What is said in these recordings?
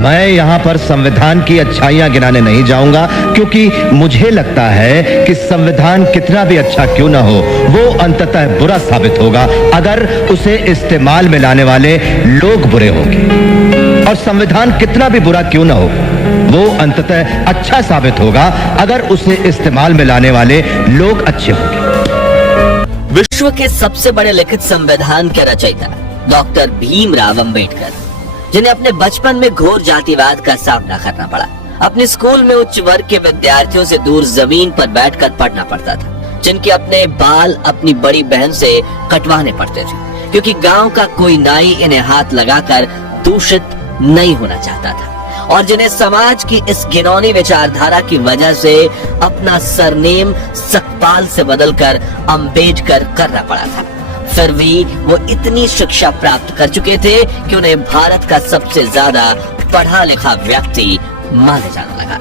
मैं यहाँ पर संविधान की अच्छाइयां गिनाने नहीं जाऊंगा, क्योंकि मुझे लगता है कि संविधान कितना भी अच्छा क्यों ना हो, वो अंततः बुरा साबित होगा अगर उसे इस्तेमाल में लाने वाले लोग बुरे होंगे। और संविधान कितना भी बुरा क्यों ना हो, वो अंततः अच्छा साबित होगा अगर उसे इस्तेमाल में लाने वाले लोग अच्छे होंगे। विश्व के सबसे बड़े लिखित संविधान के रचयिता डॉक्टर भीमराव अंबेडकर, जिन्हें अपने बचपन में घोर जातिवाद का सामना करना पड़ा। अपने स्कूल में उच्च वर्ग के विद्यार्थियों से दूर जमीन पर बैठकर पढ़ना पड़ता था, जिनके अपने बाल अपनी बड़ी बहन से कटवाने पड़ते थे, क्योंकि गांव का कोई नाई इन्हें हाथ लगाकर दूषित नहीं होना चाहता था, और जिन्हें समाज की इस घिनौनी विचारधारा की वजह से अपना सरनेम सकपाल से बदलकर अंबेडकर करना पड़ा था। फिर भी वो इतनी शिक्षा प्राप्त कर चुके थे कि उन्हें भारत का सबसे ज्यादा पढ़ा लिखा व्यक्ति माना जाने लगा।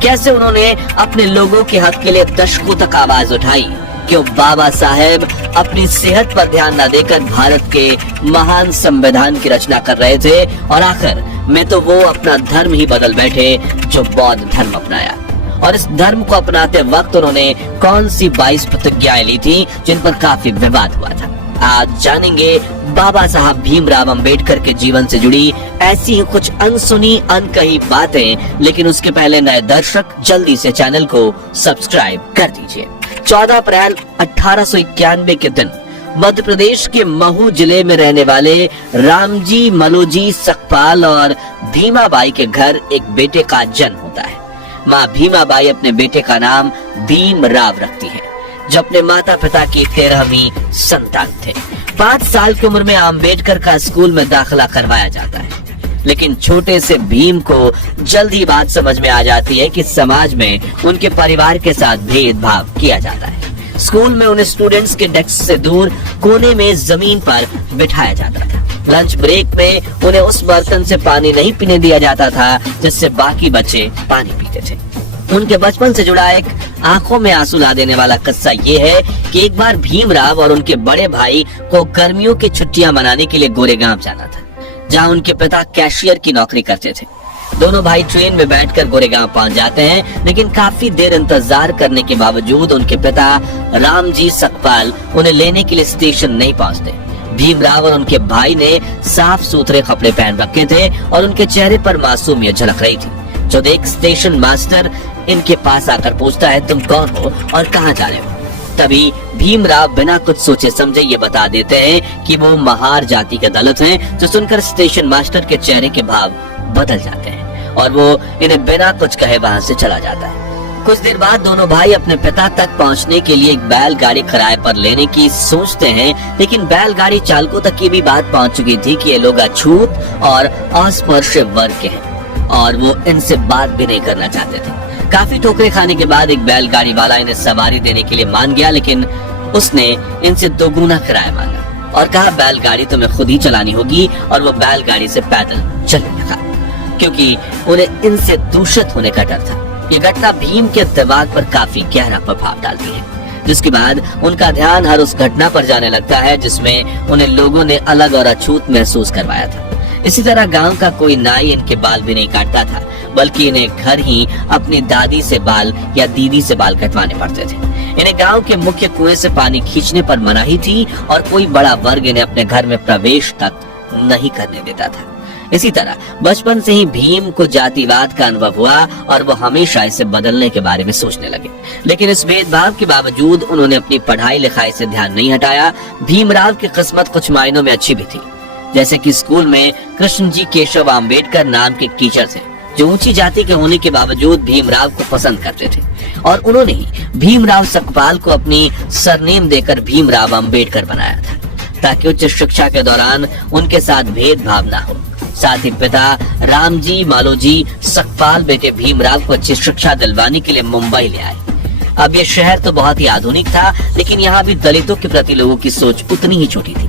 कैसे उन्होंने अपने लोगों के हक के लिए दशकों तक आवाज उठाई, क्यों बाबा साहेब अपनी सेहत पर ध्यान न देकर भारत के महान संविधान की रचना कर रहे थे, और आखिर में तो वो अपना धर्म ही बदल बैठे, जो बौद्ध धर्म अपनाया। और इस धर्म को अपनाते वक्त उन्होंने कौन सी 22 प्रतिज्ञाएं ली थी जिन पर काफी विवाद हुआ था। आज जानेंगे बाबा साहब भीमराव अंबेडकर के जीवन से जुड़ी ऐसी ही कुछ अनसुनी अनकही बातें, लेकिन उसके पहले नए दर्शक जल्दी से चैनल को सब्सक्राइब कर दीजिए। 14 अप्रैल 1891 के दिन मध्य प्रदेश के महू जिले में रहने वाले रामजी मलोजी सकपाल और भीमाबाई के घर एक बेटे का जन्म होता है। माँ भीमाबाई अपने बेटे का नाम भीमराव रखती है, जो अपने माता पिता की 13वीं संतान थे। 5 साल की उम्र में अंबेडकर का स्कूल में दाखिला करवाया जाता है, लेकिन छोटे से भीम को जल्द ही बात समझ में आ जाती है कि समाज में उनके परिवार के साथ भेदभाव किया जाता है। स्कूल में उन्हें स्टूडेंट्स के डेस्क से दूर कोने में जमीन पर बिठाया जाता था। लंच ब्रेक में उन्हें उस बर्तन से पानी नहीं पीने दिया जाता था जिससे बाकी बच्चे पानी पीते थे। उनके बचपन से जुड़ा एक आंखों में आंसू ला देने वाला किस्सा ये है कि एक बार भीमराव और उनके बड़े भाई को गर्मियों की छुट्टियां मनाने के लिए गोरेगांव जाना था, जहां उनके पिता कैशियर की नौकरी करते थे। दोनों भाई ट्रेन में बैठकर गोरेगांव पहुंच जाते हैं, लेकिन काफी देर इंतजार करने के बावजूद उनके पिता रामजी सकपाल उन्हें लेने के लिए स्टेशन नहीं पहुंचते। भीमराव और उनके भाई ने साफ सुथरे कपड़े पहन रखे थे और उनके चेहरे पर मासूमियत झलक रही थी, जो देख स्टेशन मास्टर इनके पास आकर पूछता है, तुम कौन हो और कहाँ जा रहे हो? तभी भीमराव बिना कुछ सोचे समझे ये बता देते हैं कि वो महार जाति के दलित हैं, जो सुनकर स्टेशन मास्टर के चेहरे के भाव बदल जाते हैं और वो इन्हें बिना कुछ कहे वहाँ से चला जाता है। कुछ देर बाद दोनों भाई अपने पिता तक पहुँचने के लिए एक बैलगाड़ी किराए पर लेने की सोचते हैं, लेकिन बैलगाड़ी चालकों तक ये भी बात पहुँच चुकी थी कि ये लोग अछूत और अस्पृश्य वर्ग के हैं और वो इनसे बात भी नहीं करना चाहते थे। काफी ठोकरे खाने के बाद एक बैलगाड़ी वाला इन्हें सवारी देने के लिए मान गया, लेकिन उसने इनसे दोगुना किराया मांगा और कहा बैलगाड़ी तुम्हें खुद ही चलानी होगी, और वो बैलगाड़ी से पैदल चलने लगा, क्योंकि उन्हें इनसे दूषित होने का डर था। ये घटना भीम के दिमाग पर काफी गहरा प्रभाव डालती है, जिसके बाद उनका ध्यान हर उस घटना पर जाने लगता है जिसमें उन्हें लोगों ने अलग और अछूत महसूस करवाया था। इसी तरह गांव का कोई नाई इनके बाल भी नहीं काटता था, बल्कि इन्हें घर ही अपनी दादी से बाल या दीदी से बाल कटवाने पड़ते थे। इन्हें गांव के मुख्य कुएं से पानी खींचने पर मनाही थी और कोई बड़ा वर्ग इन्हें अपने घर में प्रवेश तक नहीं करने देता था। इसी तरह बचपन से ही भीम को जातिवाद का अनुभव हुआ और वो हमेशा इसे बदलने के बारे में सोचने लगे, लेकिन इस भेदभाव के बावजूद उन्होंने अपनी पढ़ाई लिखाई से ध्यान नहीं हटाया। भीमराव की किस्मत कुछ मायनों में अच्छी भी थी, जैसे कि स्कूल में कृष्ण जी केशव आम्बेडकर नाम के टीचर थे, जो ऊंची जाति के होने के बावजूद भीमराव को पसंद करते थे, और उन्होंने ही भीमराव सकपाल को अपनी सरनेम देकर भीमराव अंबेडकर बनाया था, ताकि उच्च शिक्षा के दौरान उनके साथ भेदभाव न हो। साथ ही पिता रामजी मालोजी सकपाल बेटे भीमराव को अच्छी शिक्षा दिलवाने के लिए मुंबई ले आए। अब ये शहर तो बहुत ही आधुनिक था, लेकिन यहाँ भी दलितों के प्रति लोगों की सोच उतनी ही छोटी थी।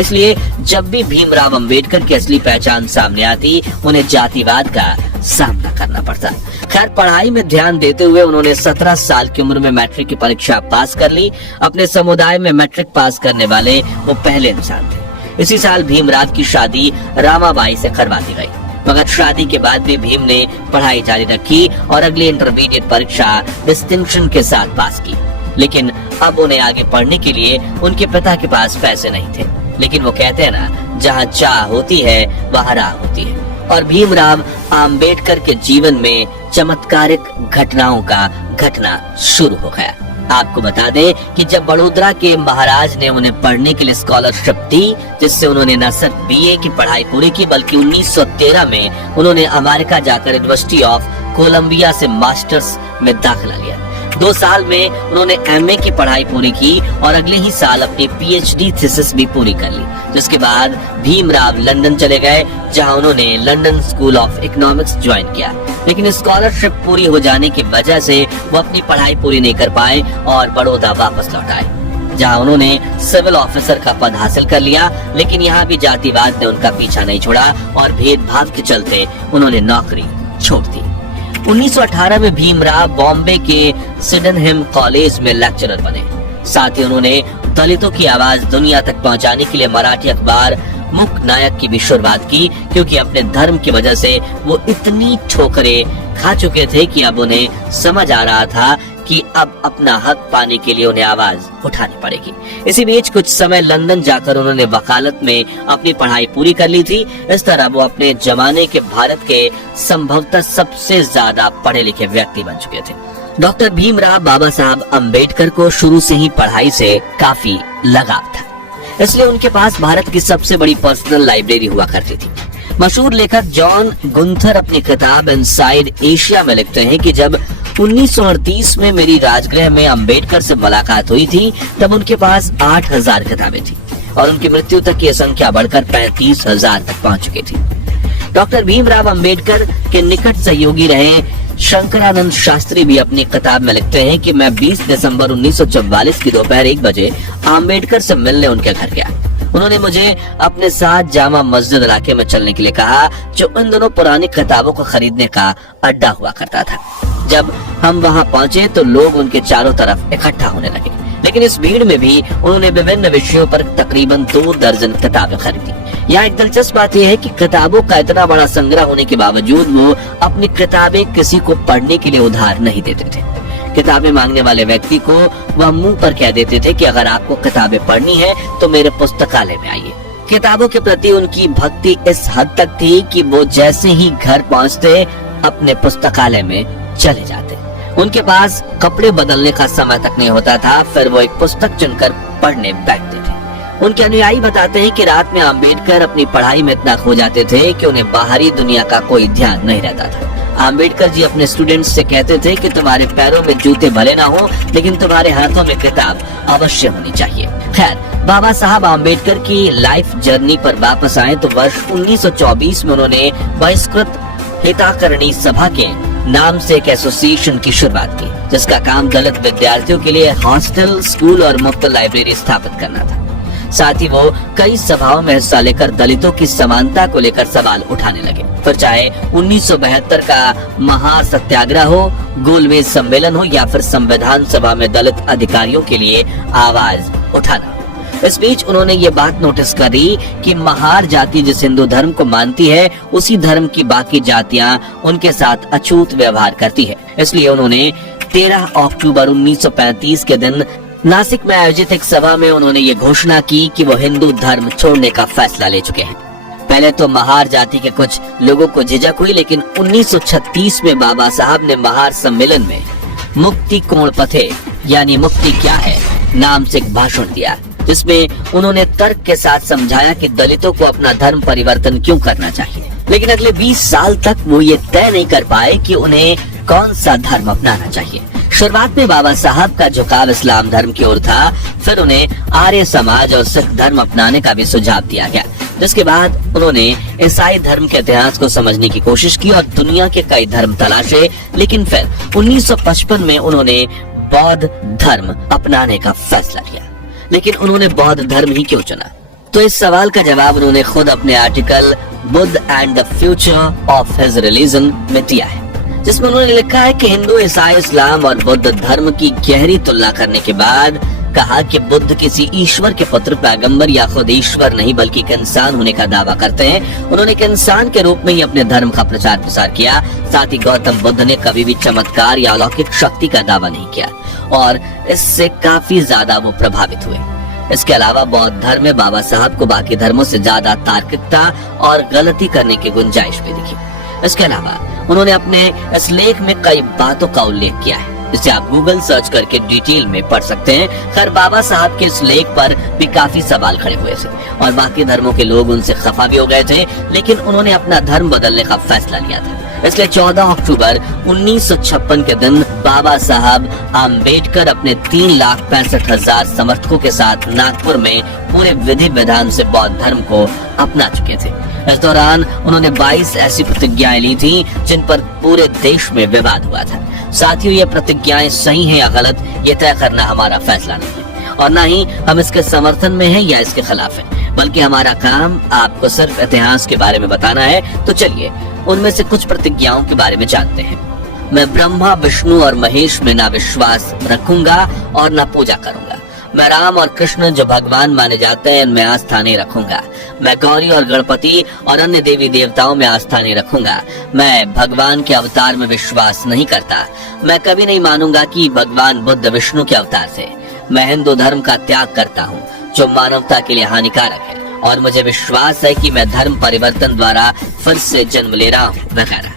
इसलिए जब भी भीमराव अंबेडकर की असली पहचान सामने आती, उन्हें जातिवाद का सामना करना पड़ता। खैर, पढ़ाई में ध्यान देते हुए उन्होंने 17 साल की उम्र में मैट्रिक की परीक्षा पास कर ली। अपने समुदाय में मैट्रिक पास करने वाले वो पहले इंसान थे। इसी साल भीमराव की शादी रामाबाई से करवा दी गई। मगर शादी के बाद भी भीम ने पढ़ाई जारी रखी और अगली इंटरमीडिएट परीक्षा डिस्टिंक्शन के साथ पास की। लेकिन अब उन्हें आगे पढ़ने के लिए उनके पिता के पास पैसे नहीं थे। लेकिन वो कहते हैं ना, जहाँ चाह होती है वहाँ राह होती है। और भीमराव अंबेडकर के जीवन में चमत्कारिक घटनाओं का घटना शुरू हो गया। आपको बता दें कि जब बड़ोदरा के महाराज ने उन्हें पढ़ने के लिए स्कॉलरशिप दी, जिससे उन्होंने न सिर्फ बीए की पढ़ाई पूरी की बल्कि 1913 में उन्होंने अमेरिका जाकर यूनिवर्सिटी ऑफ कोलंबिया से मास्टर्स में दाखिला लिया। 2 साल में उन्होंने एमए की पढ़ाई पूरी की और अगले ही साल अपनी पीएचडी थीसिस भी पूरी कर ली। जिसके बाद भीमराव लंदन चले गए, जहां उन्होंने London school of economics join किया। लेकिन स्कॉलरशिप पूरी हो जाने की वजह से वो अपनी पढ़ाई पूरी नहीं कर पाए और बड़ौदा वापस लौट आए, जहां उन्होंने सिविल ऑफिसर का पद हासिल कर लिया। लेकिन यहाँ भी जातिवाद ने उनका पीछा नहीं छोड़ा और भेदभाव के चलते उन्होंने नौकरी छोड़ दी। 1918 में भीमराव बॉम्बे के सिडेनहम कॉलेज में लेक्चरर बने। साथ ही उन्होंने दलितों की आवाज दुनिया तक पहुंचाने के लिए मराठी अखबार मुक नायक की भी शुरुआत की, क्योंकि अपने धर्म की वजह से वो इतनी ठोकरें खा चुके थे कि अब उन्हें समझ आ रहा था कि अब अपना हक पाने के लिए उन्हें आवाज उठानी पड़ेगी। इसी बीच कुछ समय लंदन जाकर उन्होंने वकालत में अपनी पढ़ाई पूरी कर ली थी। इस तरह वो अपने जमाने के भारत के संभवतः सबसे ज्यादा पढ़े लिखे व्यक्ति बन चुके थे। डॉक्टर भीमराव बाबा साहब अम्बेडकर को शुरू से ही पढ़ाई से काफी लगाव था, इसलिए उनके पास भारत की सबसे बड़ी पर्सनल लाइब्रेरी हुआ करती थी। मशहूर लेखक जॉन गुंथर अपनी किताब इनसाइड एशिया में लिखते हैं कि जब 1938 में मेरी राजगृह में अम्बेडकर से मुलाकात हुई थी, तब उनके पास 8000 किताबें थी और उनकी मृत्यु तक ये संख्या बढ़कर 35,000 तक पहुंच चुकी थी। डॉक्टर भीमराव अम्बेडकर के निकट सहयोगी रहे शंकरानंद शास्त्री भी अपनी किताब में लिखते हैं कि मैं 20 दिसंबर 1944 की दोपहर 1 बजे अम्बेडकर से मिलने उनके घर गया। उन्होंने मुझे अपने साथ जामा मस्जिद इलाके में चलने के लिए कहा, जो इन दोनों पुरानी किताबों को खरीदने का अड्डा हुआ करता था। जब हम वहां पहुंचे तो लोग उनके चारों तरफ इकट्ठा होने लगे, लेकिन इस भीड़ में भी उन्होंने विभिन्न विषयों पर तकरीबन 2 दर्जन किताबें खरीदी। यहाँ एक दिलचस्प बात यह है कि किताबों का इतना बड़ा संग्रह होने के बावजूद वो अपनी किताबें किसी को पढ़ने के लिए उधार नहीं देते थे। किताबें मांगने वाले व्यक्ति को वह मुंह पर कह देते थे कि अगर आपको किताबें पढ़नी है तो मेरे पुस्तकालय में आइए। किताबों के प्रति उनकी भक्ति इस हद तक थी कि वो जैसे ही घर पहुंचते अपने पुस्तकालय में चले जाते। उनके पास कपड़े बदलने का समय तक नहीं होता था, फिर वो एक पुस्तक चुनकर पढ़ने बैठते थे। उनके अनुयायी बताते हैं कि रात में अम्बेडकर अपनी पढ़ाई में इतना खो जाते थे कि उन्हें बाहरी दुनिया का कोई ध्यान नहीं रहता था। अम्बेडकर जी अपने स्टूडेंट्स से कहते थे कि तुम्हारे पैरों में जूते भले ना हो, लेकिन तुम्हारे हाथों में किताब अवश्य होनी चाहिए। खैर, बाबा साहब अम्बेडकर की लाइफ जर्नी पर वापस आए तो वर्ष 1924 में उन्होंने बहिष्कृत हिताकरणी सभा के नाम से एक एसोसिएशन की शुरुआत की, जिसका काम दलित विद्यार्थियों के लिए हॉस्टल, स्कूल और मुफ्त लाइब्रेरी स्थापित करना था। साथ ही वो कई सभाओं में हिस्सा लेकर दलितों की समानता को लेकर सवाल उठाने लगे। फिर चाहे 1972 का महासत्याग्रह हो, गोलमेज सम्मेलन हो या फिर संविधान सभा में दलित अधिकारियों के लिए आवाज उठाना। इस बीच उन्होंने ये बात नोटिस करी कि महार जाति जिस हिंदू धर्म को मानती है, उसी धर्म की बाकी जातियां उनके साथ अछूत व्यवहार करती है। इसलिए उन्होंने 13 अक्टूबर 1935 के दिन नासिक में आयोजित एक सभा में उन्होंने ये घोषणा की कि वो हिंदू धर्म छोड़ने का फैसला ले चुके हैं। पहले तो महार जाति के कुछ लोगों को झिझक हुई, लेकिन 1936 में बाबा साहब ने महार सम्मेलन में मुक्ति कोण पथे यानी मुक्ति क्या है नाम से एक भाषण दिया, जिसमें उन्होंने तर्क के साथ समझाया कि दलितों को अपना धर्म परिवर्तन क्यों करना चाहिए। लेकिन अगले 20 साल तक वो ये तय नहीं कर पाए कि उन्हें कौन सा धर्म अपनाना चाहिए। शुरुआत में बाबा साहब का झुकाव इस्लाम धर्म की ओर था, फिर उन्हें आर्य समाज और सिख धर्म अपनाने का भी सुझाव दिया गया, जिसके बाद उन्होंने ईसाई धर्म के इतिहास को समझने की कोशिश की और दुनिया के कई धर्म तलाशे। लेकिन फिर 1955 में उन्होंने बौद्ध धर्म अपनाने का फैसला किया। लेकिन उन्होंने बौद्ध धर्म ही क्यों चुना? तो इस सवाल का जवाब उन्होंने खुद अपने article Buddha and the future of his religion में दिया है, जिसमें उन्होंने लिखा है कि हिंदू, ईसाई, इस्लाम और बौद्ध धर्म की गहरी तुलना करने के बाद कहा कि बुद्ध किसी ईश्वर के पुत्र, पैगंबर या खुद ईश्वर नहीं बल्कि एक इंसान होने का दावा करते हैं। उन्होंने एक इंसान के रूप में ही अपने धर्म का प्रचार प्रसार किया। साथ ही गौतम बुद्ध ने कभी भी चमत्कार या अलौकिक शक्ति का दावा नहीं किया और इससे काफी ज्यादा वो प्रभावित हुए। इसके अलावा बौद्ध धर्म में बाबा साहब को बाकी धर्मों से ज्यादा तार्किकता और गलती करने की गुंजाइश भी दिखी। इसके अलावा उन्होंने अपने इस लेख में कई बातों का उल्लेख किया है, जिसे आप गूगल सर्च करके डिटेल में पढ़ सकते हैं। खैर, बाबा साहब के इस लेख पर भी काफी सवाल खड़े हुए थे और बाकी धर्मों के लोग उनसे खफा भी हो गए थे, लेकिन उन्होंने अपना धर्म बदलने का फैसला लिया था। इसलिए 14 अक्टूबर 1956 के दिन बाबा साहब आम्बेडकर अपने 3,65,000 समर्थकों के साथ नागपुर में पूरे विधि विधान से बौद्ध धर्म को अपना चुके थे। इस दौरान उन्होंने 22 ऐसी प्रतिज्ञाएं ली थी जिन पर पूरे देश में विवाद हुआ था। साथियों, ये प्रतिज्ञाएं सही हैं या गलत, ये तय करना हमारा फैसला नहीं है और ना ही हम इसके समर्थन में हैं या इसके खिलाफ हैं, बल्कि हमारा काम आपको सिर्फ इतिहास के बारे में बताना है। तो चलिए उनमें से कुछ प्रतिज्ञाओं के बारे में जानते हैं। मैं ब्रह्मा, विष्णु और महेश में ना विश्वास रखूंगा और ना पूजा करूंगा। मैं राम और कृष्ण जो भगवान माने जाते हैं इनमें आस्था नहीं रखूंगा। मैं गौरी और गणपति और अन्य देवी देवताओं में आस्था नहीं रखूंगा। मैं भगवान के अवतार में विश्वास नहीं करता। मैं कभी नहीं मानूंगा कि भगवान बुद्ध विष्णु के अवतार थे। मैं हिंदू धर्म का त्याग करता हूँ जो मानवता के लिए हानिकारक है और मुझे विश्वास है कि मैं धर्म परिवर्तन द्वारा फिर से जन्म ले रहा हूँ, वगैरह।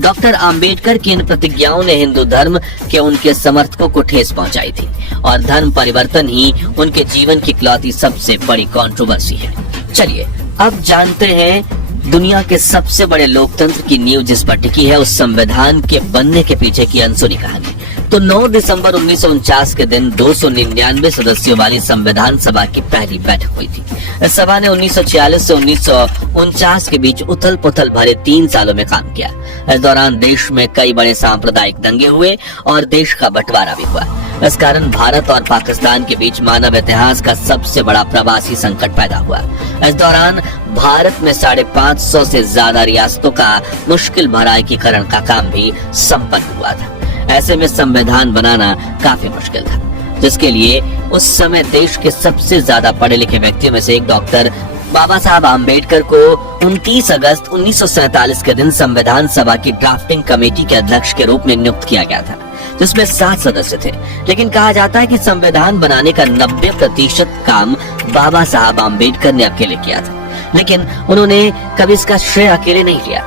डॉक्टर आम्बेडकर की इन प्रतिज्ञाओं ने हिंदू धर्म के उनके समर्थकों को ठेस पहुंचाई थी और धर्म परिवर्तन ही उनके जीवन की इकलौती सबसे बड़ी कंट्रोवर्सी है। चलिए अब जानते हैं दुनिया के सबसे बड़े लोकतंत्र की नींव जिस पर टिकी है, उस संविधान के बनने के पीछे की अनसुनी कहानी। तो 9 दिसंबर 1949 के दिन 299 सदस्यों वाली संविधान सभा की पहली बैठक हुई थी। इस सभा ने 1946 से 1949 के बीच उथल पुथल भरे 3 सालों में काम किया। इस दौरान देश में कई बड़े सांप्रदायिक दंगे हुए और देश का बंटवारा भी हुआ। इस कारण भारत और पाकिस्तान के बीच मानव इतिहास का सबसे बड़ा प्रवासी संकट पैदा हुआ। इस दौरान भारत में 550 से ज्यादा रियासतों का मुश्किल भरा एकीकरण का काम भी संपन्न हुआ था। ऐसे में संविधान बनाना काफी मुश्किल था, जिसके लिए उस समय देश के सबसे ज्यादा पढ़े लिखे व्यक्तियों में से एक डॉक्टर बाबा साहब आम्बेडकर को 29 अगस्त 1947 के दिन संविधान सभा की ड्राफ्टिंग कमेटी के अध्यक्ष के रूप में नियुक्त किया गया था, जिसमें 7 सदस्य थे। लेकिन कहा जाता है कि संविधान बनाने का 90% काम बाबा साहब आम्बेडकर ने अकेले किया था, लेकिन उन्होंने कभी इसका श्रेय अकेले नहीं लिया।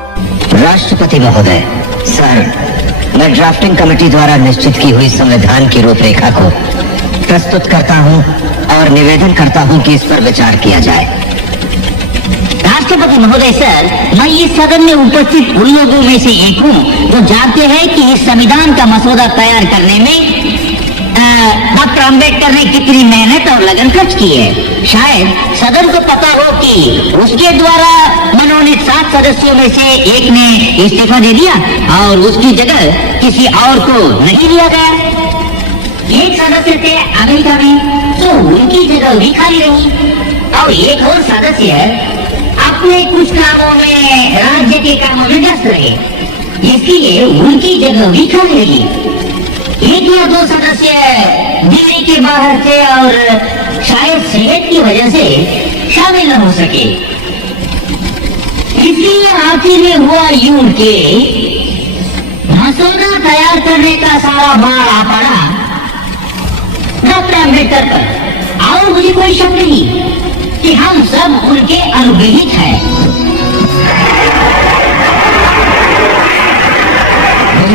राष्ट्रपति महोदय, सर, मैं ड्राफ्टिंग कमेटी द्वारा निश्चित की हुई संविधान की रूपरेखा को प्रस्तुत करता हूं और निवेदन करता हूं कि इस पर विचार किया जाए। राष्ट्रपति महोदय, सर, मैं इस सदन में उपस्थित उन लोगों में से एक हूँ जो जानते हैं कि इस संविधान का मसौदा तैयार करने में डॉक्टर आम्बेडकर ने कितनी मेहनत और लगन खर्च की है। शायद सदन को पता हो कि उसके द्वारा मनोनीत 7 सदस्यों में से एक ने इस्तीफा दे दिया और उसकी जगह किसी और को नहीं लिया गया। एक सदस्य थे अमेरिका में, तो उनकी जगह भी खाली रही और एक और सदस्य अपने कुछ कामों में, राज्य के कामों में व्यस्त रहे, इसलिए उनकी जगह भी खाली रही। एक या 2 सदस्य दिल्ली के बाहर थे और शायद सेहत की वजह से शामिल न हो सके। इसलिए आखिर में हुआ यूं कि मसौदा तैयार करने का सारा भार आ पड़ा डॉक्टर अम्बेडकर पर। और मुझे कोई शक नहीं कि हम सब उनके अनुग्रहित हैं।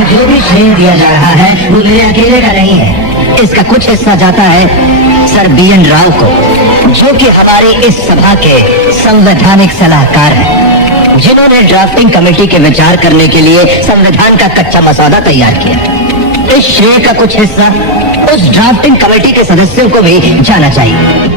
जो भी श्रेय दिया जा रहा है वो मेरे अकेले का नहीं है। इसका कुछ हिस्सा जाता है सर BN राव को, जो कि हमारी इस सभा के संवैधानिक सलाहकार हैं, जिन्होंने ड्राफ्टिंग कमेटी के विचार करने के लिए संविधान का कच्चा मसौदा तैयार किया। इस श्रेय का कुछ हिस्सा उस ड्राफ्टिंग कमेटी के सदस्यों को भी जाना चाहिए।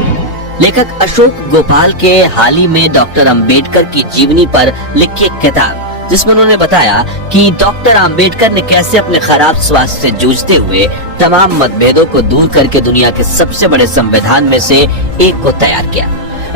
लेखक अशोक गोपाल के हाल ही में डॉक्टर अंबेडकर की जीवनी पर लिखी एक किताब, जिसमें उन्होंने बताया कि डॉक्टर अंबेडकर ने कैसे अपने खराब स्वास्थ्य से जूझते हुए तमाम मतभेदों को दूर करके दुनिया के सबसे बड़े संविधान में से एक को तैयार किया।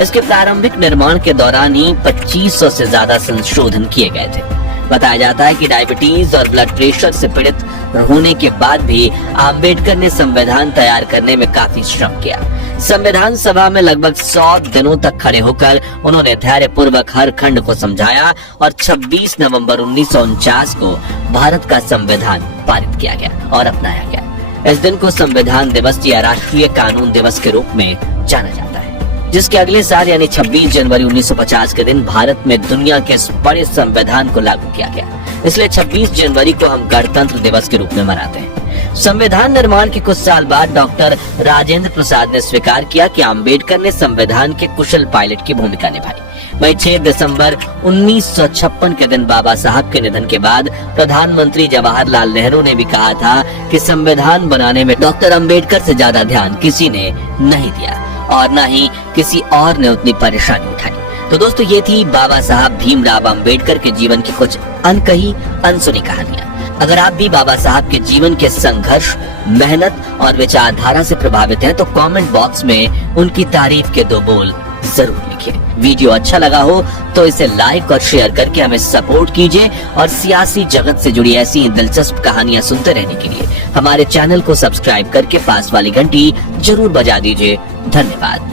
इसके प्रारंभिक निर्माण के दौरान ही 2500 से ज्यादा संशोधन किए गए थे। बताया जाता है कि डायबिटीज और ब्लड प्रेशर से पीड़ित होने के बाद भी आम्बेडकर ने संविधान तैयार करने में काफी श्रम किया। संविधान सभा में लगभग 100 दिनों तक खड़े होकर उन्होंने धैर्य पूर्वक हर खंड को समझाया और 26 नवंबर 1949 को भारत का संविधान पारित किया गया और अपनाया गया। इस दिन को संविधान दिवस या राष्ट्रीय कानून दिवस के रूप में जाना जाता है, जिसके अगले साल यानी 26 जनवरी 1950 के दिन भारत में दुनिया के इस बड़े संविधान को लागू किया गया। इसलिए 26 जनवरी को हम गणतंत्र दिवस के रूप में मनाते हैं। संविधान निर्माण के कुछ साल बाद डॉक्टर राजेंद्र प्रसाद ने स्वीकार किया कि आम्बेडकर ने संविधान के कुशल पायलट की भूमिका निभाई। वहीं 6 दिसंबर 1956 के दिन बाबा साहब के निधन के बाद प्रधानमंत्री जवाहरलाल नेहरू ने भी कहा था कि संविधान बनाने में डॉक्टर अम्बेडकर से ज्यादा ध्यान किसी ने नहीं दिया और न ही किसी और ने उतनी परेशानी उठाई। तो दोस्तों, ये थी बाबा साहब भीमराव अम्बेडकर के जीवन की कुछ अनकही अनसुनी कहानियां। अगर आप भी बाबा साहब के जीवन के संघर्ष, मेहनत और विचारधारा से प्रभावित हैं तो कमेंट बॉक्स में उनकी तारीफ के 2 बोल जरूर लिखिए। वीडियो अच्छा लगा हो तो इसे लाइक और शेयर करके हमें सपोर्ट कीजिए और सियासी जगत से जुड़ी ऐसी ही दिलचस्प कहानियां सुनते रहने के लिए हमारे चैनल को सब्सक्राइब करके पास वाली घंटी जरूर बजा दीजिए। धन्यवाद।